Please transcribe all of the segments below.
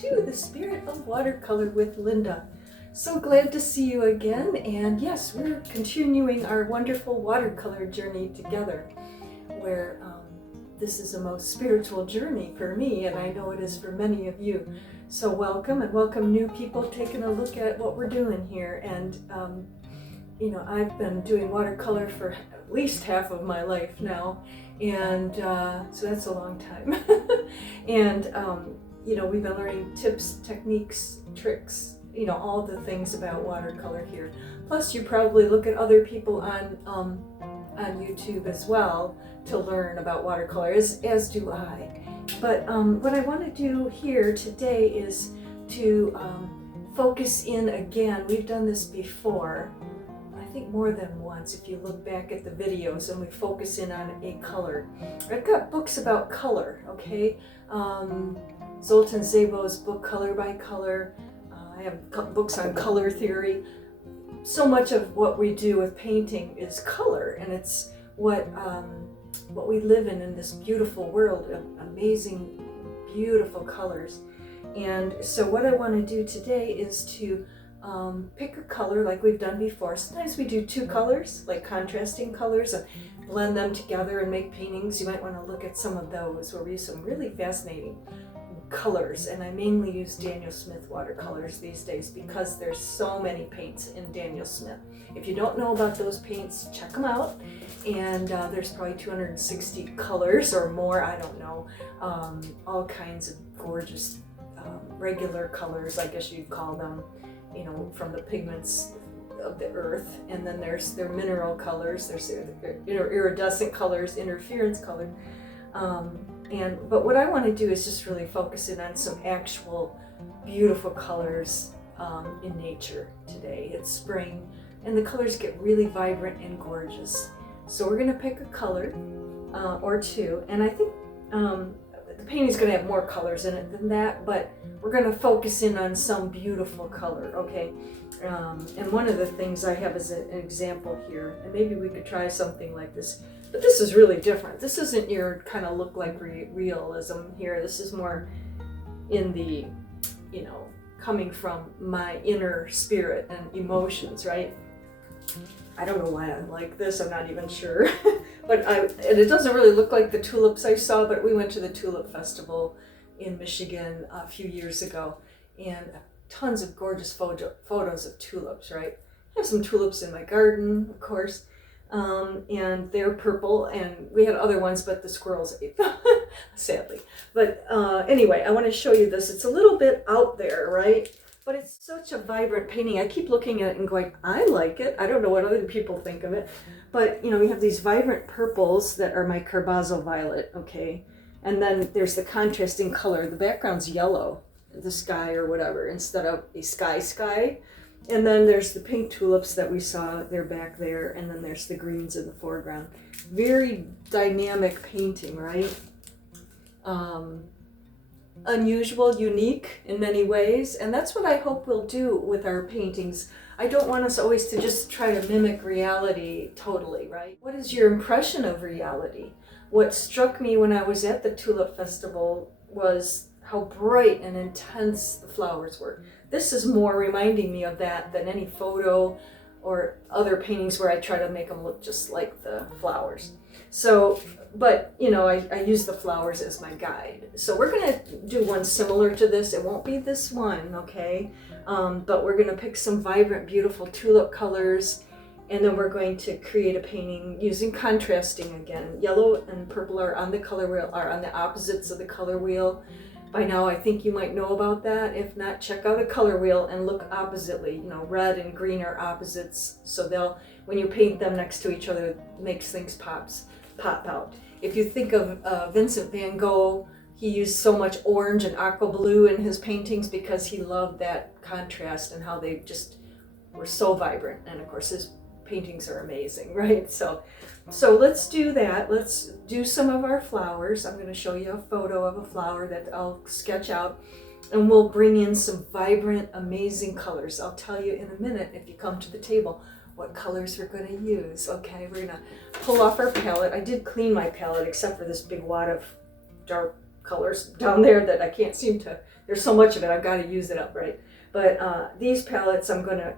to The Spirit of Watercolor with Linda. So glad to see you again, and yes, we're continuing our wonderful watercolor journey together, where this is a most spiritual journey for me, and I know it is for many of you. So welcome, and welcome new people taking a look at what we're doing here. And you know, I've been doing watercolor for at least half of my life now, and so that's a long time. And you know, we've been learning tips, techniques, tricks, you know, all the things about watercolor here. Plus, you probably look at other people on YouTube as well to learn about watercolor, as do I. But what I want to do here today is to focus in again. We've done this before, I think more than once, if you look back at the videos, and we focus in on a color. I've got books about color, okay? Zoltan Szabo's book, Color by Color. I have books on color theory. So much of what we do with painting is color, and it's what we live in this beautiful world of amazing, beautiful colors. And so what I want to do today is to pick a color like we've done before. Sometimes we do two colors, like contrasting colors, and blend them together and make paintings. You might want to look at some of those where we use some really fascinating colors, and I mainly use Daniel Smith watercolors these days because there's so many paints in Daniel Smith. If you don't know about those paints, check them out. And there's probably 260 colors or more, I don't know, all kinds of gorgeous regular colors, I guess you'd call them, you know, from the pigments of the earth. And then there's their mineral colors, there's their iridescent colors, interference color. But what I want to do is just really focus in on some actual beautiful colors in nature today. It's spring, and the colors get really vibrant and gorgeous. So we're going to pick a color or two, and I think the painting's going to have more colors in it than that, but we're going to focus in on some beautiful color, okay? And one of the things I have as an example here, and maybe we could try something like this, but this is really different. This isn't your kind of look like realism here. This is more in the, you know, coming from my inner spirit and emotions, right? I don't know why I like this, I'm not even sure. And it doesn't really look like the tulips I saw, but we went to the Tulip Festival in Michigan a few years ago, and tons of gorgeous photos of tulips, right? I have some tulips in my garden, of course, and they're purple, and we had other ones, but the squirrels ate them, sadly. But anyway, I want to show you this. It's a little bit out there, right? But it's such a vibrant painting. I keep looking at it and going, I like it. I don't know what other people think of it. But, you know, we have these vibrant purples that are my Carbazo violet, okay? And then there's the contrasting color. The background's yellow, the sky or whatever, instead of a sky. And then there's the pink tulips that we saw. They're back there. And then there's the greens in the foreground. Very dynamic painting, right? Unusual, unique in many ways, and that's what I hope we'll do with our paintings. I don't want us always to just try to mimic reality totally, right? What is your impression of reality? What struck me when I was at the Tulip Festival was how bright and intense the flowers were. This is more reminding me of that than any photo or other paintings where I try to make them look just like the flowers. So, but, you know, I use the flowers as my guide. So we're going to do one similar to this. It won't be this one, okay? But we're going to pick some vibrant, beautiful tulip colors, and then we're going to create a painting using contrasting again. Yellow and purple are on the color wheel, are on the opposites of the color wheel. By now, I think you might know about that. If not, check out a color wheel and look oppositely. You know, red and green are opposites, so when you paint them next to each other, it makes things pop out. If you think of Vincent van Gogh, he used so much orange and aqua blue in his paintings because he loved that contrast and how they just were so vibrant. And of course, his paintings are amazing, right? So let's do that. Let's do some of our flowers. I'm going to show you a photo of a flower that I'll sketch out, and we'll bring in some vibrant, amazing colors. I'll tell you in a minute, if you come to the table, what colors we're going to use. Okay, we're going to pull off our palette. I did clean my palette except for this big wad of dark colors down there that I can't seem to, there's so much of it, I've got to use it up, right? But these palettes I'm gonna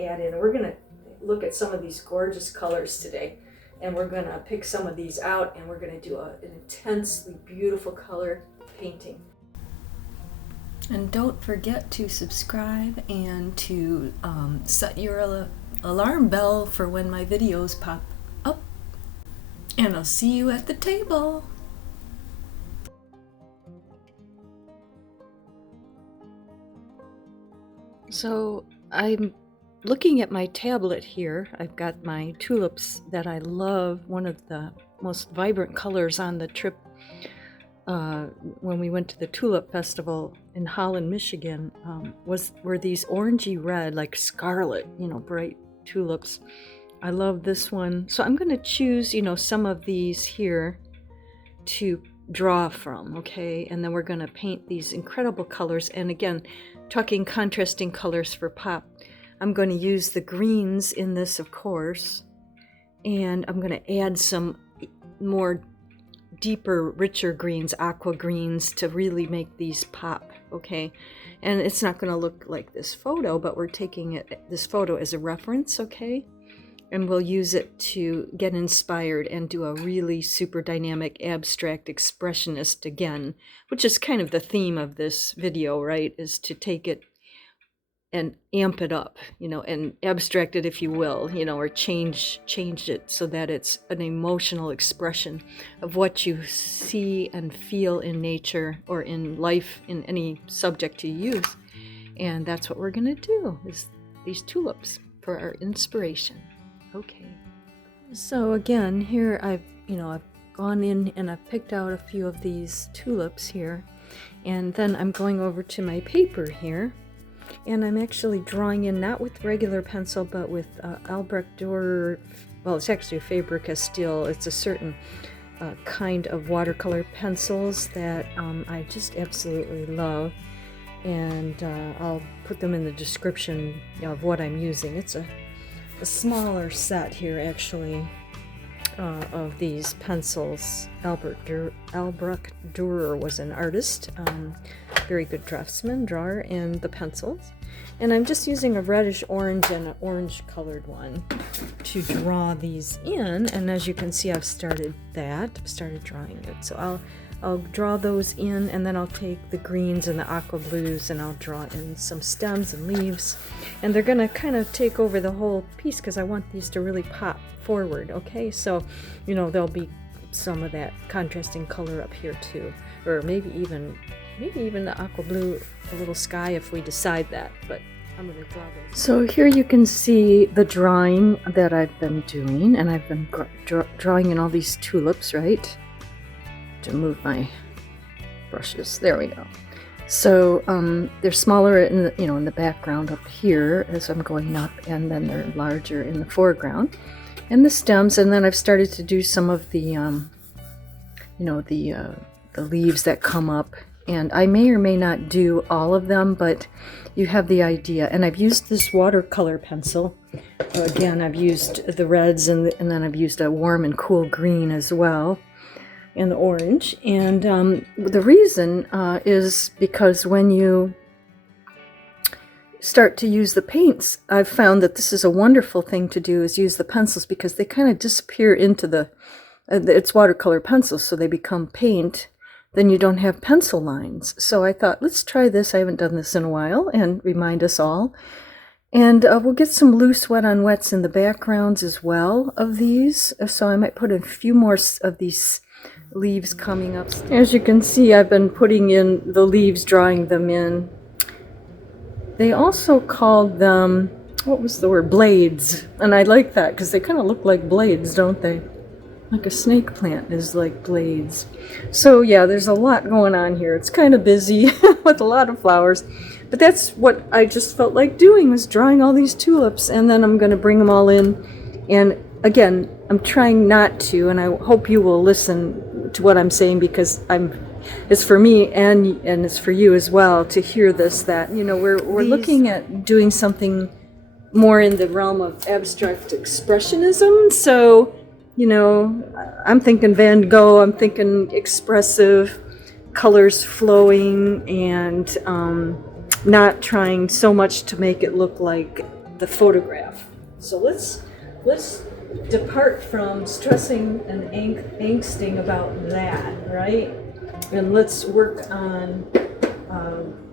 add in. We're gonna look at some of these gorgeous colors today, and we're gonna pick some of these out, and we're gonna do an intensely beautiful color painting. And don't forget to subscribe and to set your alarm bell for when my videos pop up. And I'll see you at the table. So I'm looking at my tablet here. I've got my tulips that I love. One of the most vibrant colors on the trip when we went to the Tulip Festival in Holland, Michigan, were these orangey red, like scarlet, bright tulips. I love this one. So I'm going to choose, some of these here to draw from, okay? And then we're going to paint these incredible colors. And again, talking contrasting colors for pop, I'm going to use the greens in this, of course, and I'm going to add some more deeper, richer greens, aqua greens, to really make these pop, okay? And it's not going to look like this photo, but we're taking this photo as a reference, okay? And we'll use it to get inspired and do a really super dynamic abstract expressionist again, which is kind of the theme of this video, right? Is to take it and amp it up, and abstract it, if you will, or change it so that it's an emotional expression of what you see and feel in nature or in life, in any subject you use. And that's what we're going to do, is these tulips for our inspiration. Okay. So again, here I've gone in and I've picked out a few of these tulips here, and then I'm going over to my paper here, and I'm actually drawing in not with regular pencil, but with Albrecht Dürer. Well, it's actually Faber Castille. It's a certain kind of watercolor pencils that I just absolutely love, and I'll put them in the description of what I'm using. It's a smaller set here, actually, of these pencils. Albrecht Dürer was an artist, very good draftsman, drawer, and the pencils. And I'm just using a reddish orange and an orange colored one to draw these in. And as you can see, I've started drawing it. So I'll draw those in, and then I'll take the greens and the aqua blues, and I'll draw in some stems and leaves. And they're gonna kind of take over the whole piece because I want these to really pop forward, okay? So, there'll be some of that contrasting color up here too, or maybe even the aqua blue, a little sky if we decide that, but I'm gonna draw those. So here you can see the drawing that I've been doing, and I've been drawing in all these tulips, right? To move my brushes. There we go. So they're smaller in the, in the background up here as I'm going up, and then they're larger in the foreground, and the stems. And then I've started to do some of the the leaves that come up, and I may or may not do all of them, but you have the idea. And I've used this watercolor pencil. Again, I've used the reds, and then I've used a warm and cool green as well, and the orange. And the reason is because when you start to use the paints, I've found that this is a wonderful thing to do, is use the pencils, because they kind of disappear into it's watercolor pencils, so they become paint. Then you don't have pencil lines. So I thought, let's try this. I haven't done this in a while, and remind us all. And we'll get some loose wet on wets in the backgrounds as well of these. So I might put a few more of these leaves coming up. As you can see, I've been putting in the leaves, drawing them in. They also called them, what was the word, blades. And I like that because they kind of look like blades, don't they? Like a snake plant is like blades. So yeah, there's a lot going on here. It's kind of busy with a lot of flowers. But that's what I just felt like doing, was drawing all these tulips. And then I'm going to bring them all in. And again, I'm trying not to, and I hope you will listen to what I'm saying, because it's for me and it's for you as well to hear this, that we're looking at doing something more in the realm of abstract expressionism. So I'm thinking Van Gogh, I'm thinking expressive, colors flowing and not trying so much to make it look like the photograph. So let's depart from stressing and angsting about that, right? And let's work on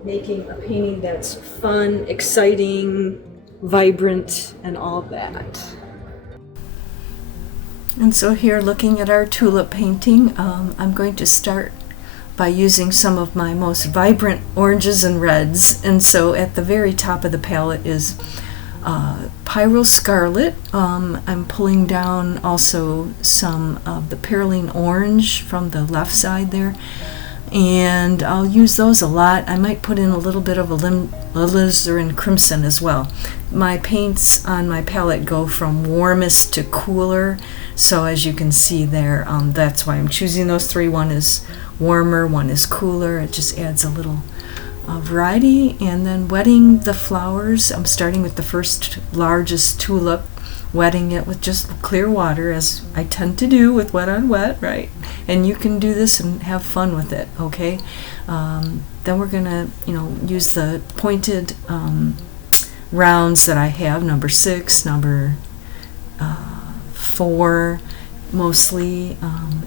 making a painting that's fun, exciting, vibrant, and all that. And so here, looking at our tulip painting, I'm going to start by using some of my most vibrant oranges and reds. And so at the very top of the palette is Pyro Scarlet. I'm pulling down also some of the Perylene Orange from the left side there. And I'll use those a lot. I might put in a little bit of alizarin crimson as well. My paints on my palette go from warmest to cooler. So as you can see there, that's why I'm choosing those three. One is warmer, one is cooler. It just adds a little variety. And then wetting the flowers, I'm starting with the first largest tulip, wetting it with just clear water, as I tend to do with wet on wet, right? And you can do this and have fun with it, okay? Then we're gonna, use the pointed rounds that I have, number 6, number 4, mostly,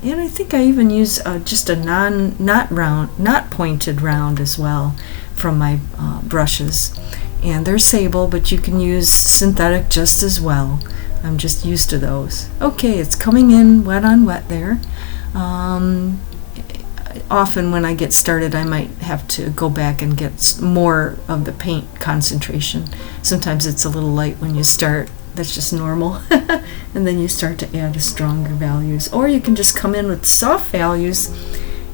and I think I even use just a not pointed round as well from my brushes. And they're sable, but you can use synthetic just as well. I'm just used to those. Okay, it's coming in wet on wet there. Often when I get started, I might have to go back and get more of the paint concentration. Sometimes it's a little light when you start. That's just normal. And then you start to add stronger values. Or you can just come in with soft values,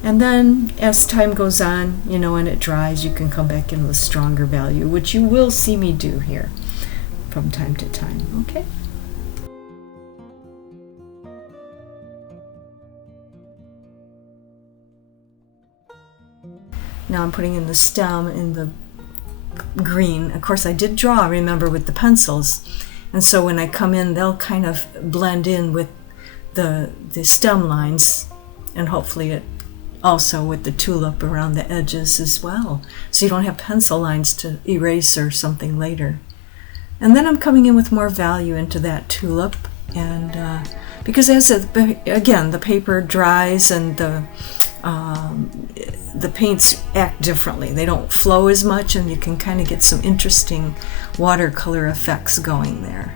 and then as time goes on, and it dries, you can come back in with stronger value, which you will see me do here from time to time, okay? Now I'm putting in the stem in the green. Of course, I did draw, remember, with the pencils. And so when I come in, they'll kind of blend in with the stem lines, and hopefully it also with the tulip around the edges as well. So you don't have pencil lines to erase or something later. And then I'm coming in with more value into that tulip. And because again, the paper dries and the paints act differently. They don't flow as much, and you can kind of get some interesting watercolor effects going there.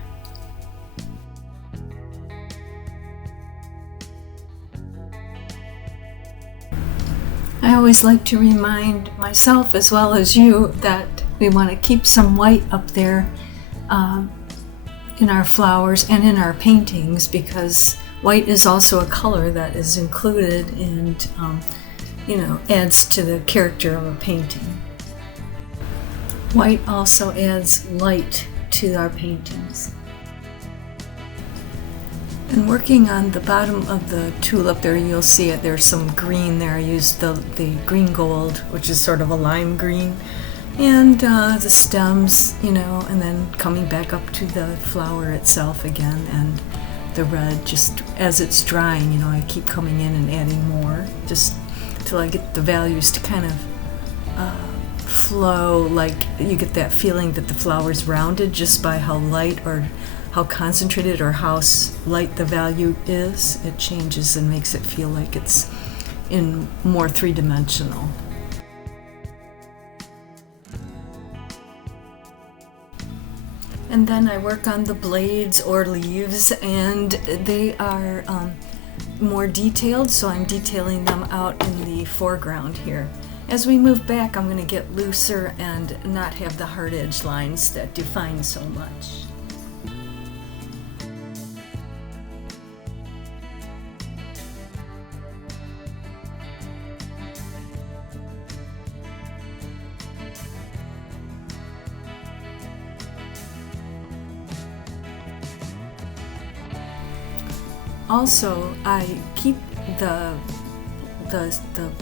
I always like to remind myself as well as you that we want to keep some white up there in our flowers and in our paintings, because white is also a color that is included and adds to the character of a painting. White also adds light to our paintings. And working on the bottom of the tulip there, you'll see it. There's some green there. I used the green gold, which is sort of a lime green, and the stems, and then coming back up to the flower itself again, and the red just as it's drying. I keep coming in and adding more just till I get the values to kind of flow, like you get that feeling that the flower's rounded just by how light or how concentrated or how light the value is. It changes and makes it feel like it's in more three-dimensional. And then I work on the blades or leaves, and they are more detailed, so I'm detailing them out in the foreground here. As we move back, I'm going to get looser and not have the hard edge lines that define so much. Also, I keep the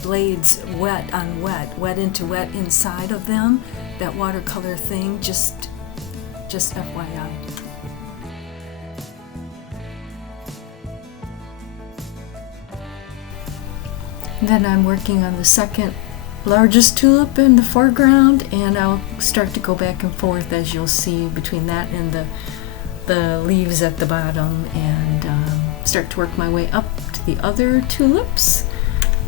blades wet on wet, wet into wet inside of them, that watercolor thing, just FYI. Then I'm working on the second largest tulip in the foreground, and I'll start to go back and forth, as you'll see, between that and the leaves at the bottom, and start to work my way up to the other tulips.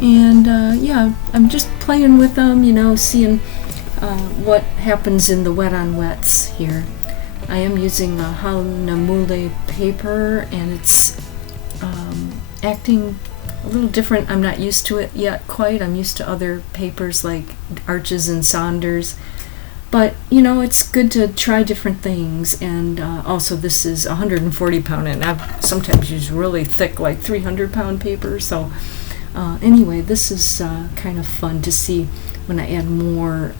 And yeah, I'm just playing with them, you know, seeing what happens in the wet on wets here. I am using a Hanna mule paper, and it's acting a little different. I'm not used to it yet quite. I'm used to other papers like Arches and Saunders. But, you know, it's good to try different things. And also this is 140 pound, and I've sometimes used really thick, like 300 pound paper. So anyway, this is kind of fun to see when I add more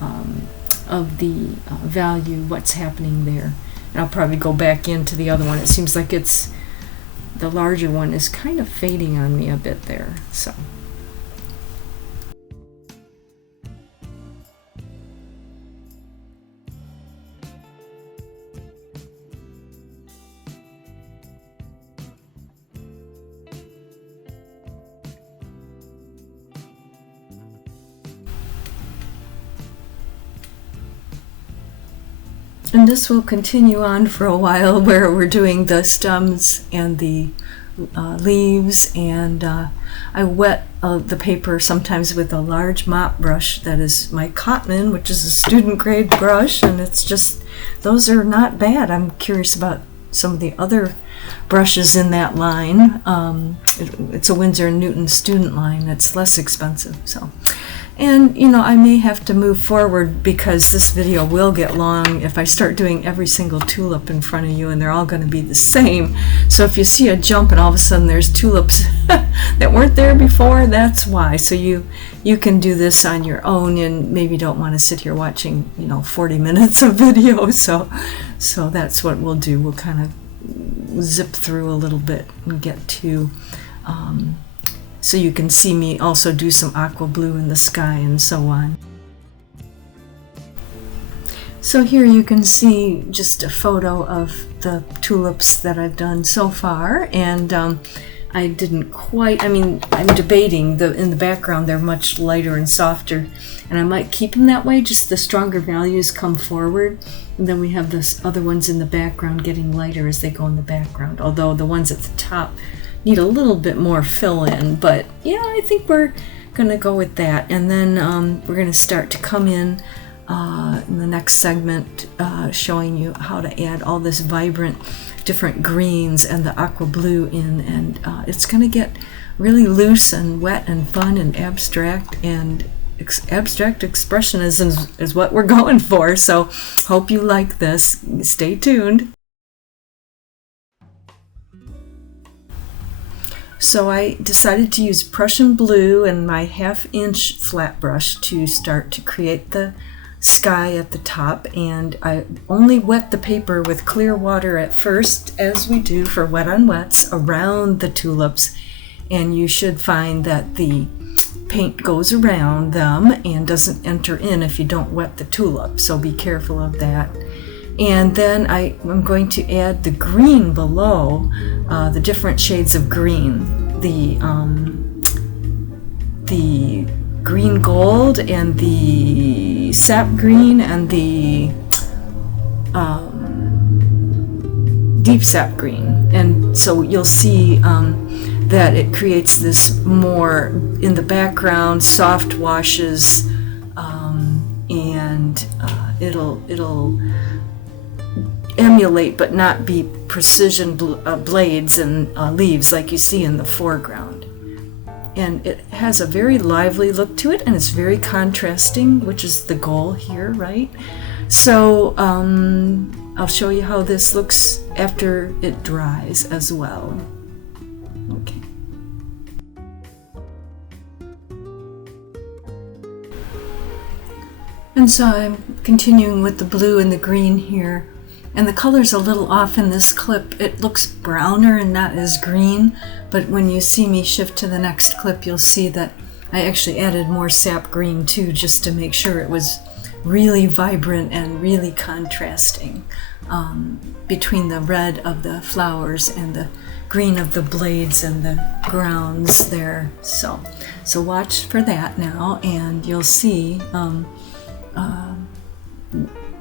of the value, what's happening there. And I'll probably go back into the other one. It seems like the larger one is kind of fading on me a bit there. So. And this will continue on for a while, where we're doing the stems and the leaves, and I wet the paper sometimes with a large mop brush that is my Cotman, which is a student grade brush, and it's just, those are not bad. I'm curious about some of the other brushes in that line. It's a Winsor Newton student line that's less expensive. So. And, you know, I may have to move forward because this video will get long if I start doing every single tulip in front of you, and they're all going to be the same. So if you see a jump and all of a sudden there's tulips that weren't there before, that's why. So you can do this on your own, and maybe don't want to sit here watching, you know, 40 minutes of video. So that's what we'll do. We'll kind of zip through a little bit and get to so you can see me also do some aqua blue in the sky and so on. So here you can see just a photo of the tulips that I've done so far, and I didn't quite, I mean, I'm debating, in the background they're much lighter and softer, and I might keep them that way, just the stronger values come forward, and then we have the other ones in the background getting lighter as they go in the background, although the ones at the top need a little bit more fill in. But yeah, I think we're gonna go with that, and then we're gonna start to come in the next segment showing you how to add all this vibrant different greens and the aqua blue in, and it's gonna get really loose and wet and fun and abstract, and abstract expressionism is what we're going for. So hope you like this. Stay tuned. So I decided to use Prussian blue and my 1/2-inch flat brush to start to create the sky at the top, and I only wet the paper with clear water at first, as we do for wet on wets, around the tulips, and you should find that the paint goes around them and doesn't enter in if you don't wet the tulip, so be careful of that. And then I'm going to add the green below, the different shades of green, the green gold and the sap green and the deep sap green. And so you'll see that it creates this more in the background, soft washes, and it'll emulate but not be precision blades and leaves like you see in the foreground. And it has a very lively look to it, and it's very contrasting, which is the goal here, right? So I'll show you how this looks after it dries as well. Okay. And so I'm continuing with the blue and the green here. And the color's a little off in this clip. It looks browner and not as green, but when you see me shift to the next clip, you'll see that I actually added more sap green too, just to make sure it was really vibrant and really contrasting between the red of the flowers and the green of the blades and the grounds there. So watch for that now, and you'll see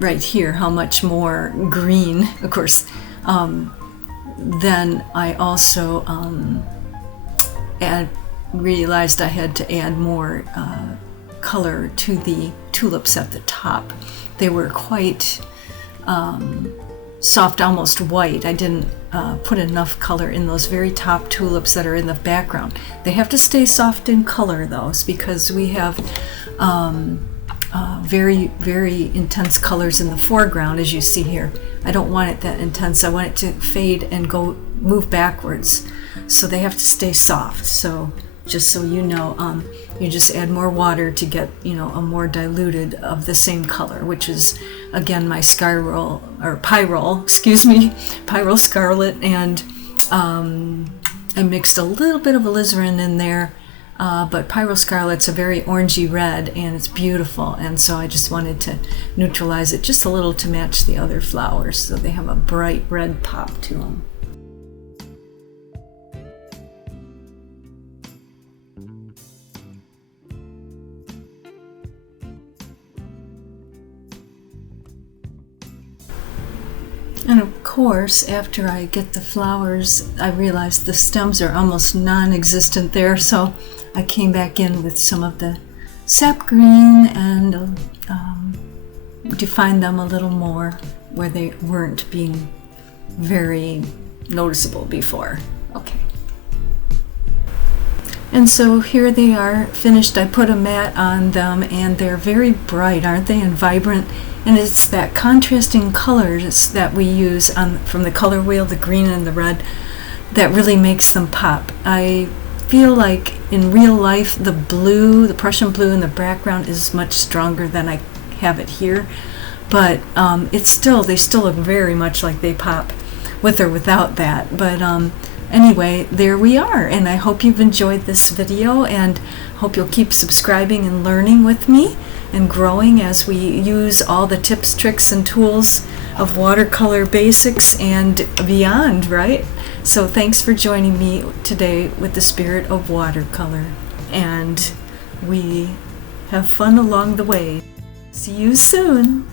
right here how much more green, of course. Then I also realized I had to add more color to the tulips at the top. They were quite soft, almost white. I didn't put enough color in those very top tulips that are in the background. They have to stay soft in color, those, because we have very, very intense colors in the foreground, as you see here. I don't want it that intense. I want it to fade and move backwards. So they have to stay soft. So just so you know, you just add more water to get, a more diluted of the same color, which is, again, my Pyrrole Scarlet, and I mixed a little bit of alizarin in there, but Pyrrole Scarlet's a very orangey red, and it's beautiful, and so I just wanted to neutralize it just a little to match the other flowers, so they have a bright red pop to them. And of course, after I get the flowers, I realized the stems are almost non-existent there, so I came back in with some of the sap green and defined them a little more where they weren't being very noticeable before. Okay. And so here they are finished. I put a matte on them, and they're very bright, aren't they, and vibrant. And it's that contrasting colors that we use from the color wheel, the green and the red, that really makes them pop. I feel like in real life, the blue, the Prussian blue in the background is much stronger than I have it here. But they still look very much like they pop with or without that. But anyway, there we are. And I hope you've enjoyed this video, and hope you'll keep subscribing and learning with me and growing as we use all the tips, tricks, and tools of watercolor basics and beyond, right? So thanks for joining me today with the spirit of watercolor, and we have fun along the way. See you soon.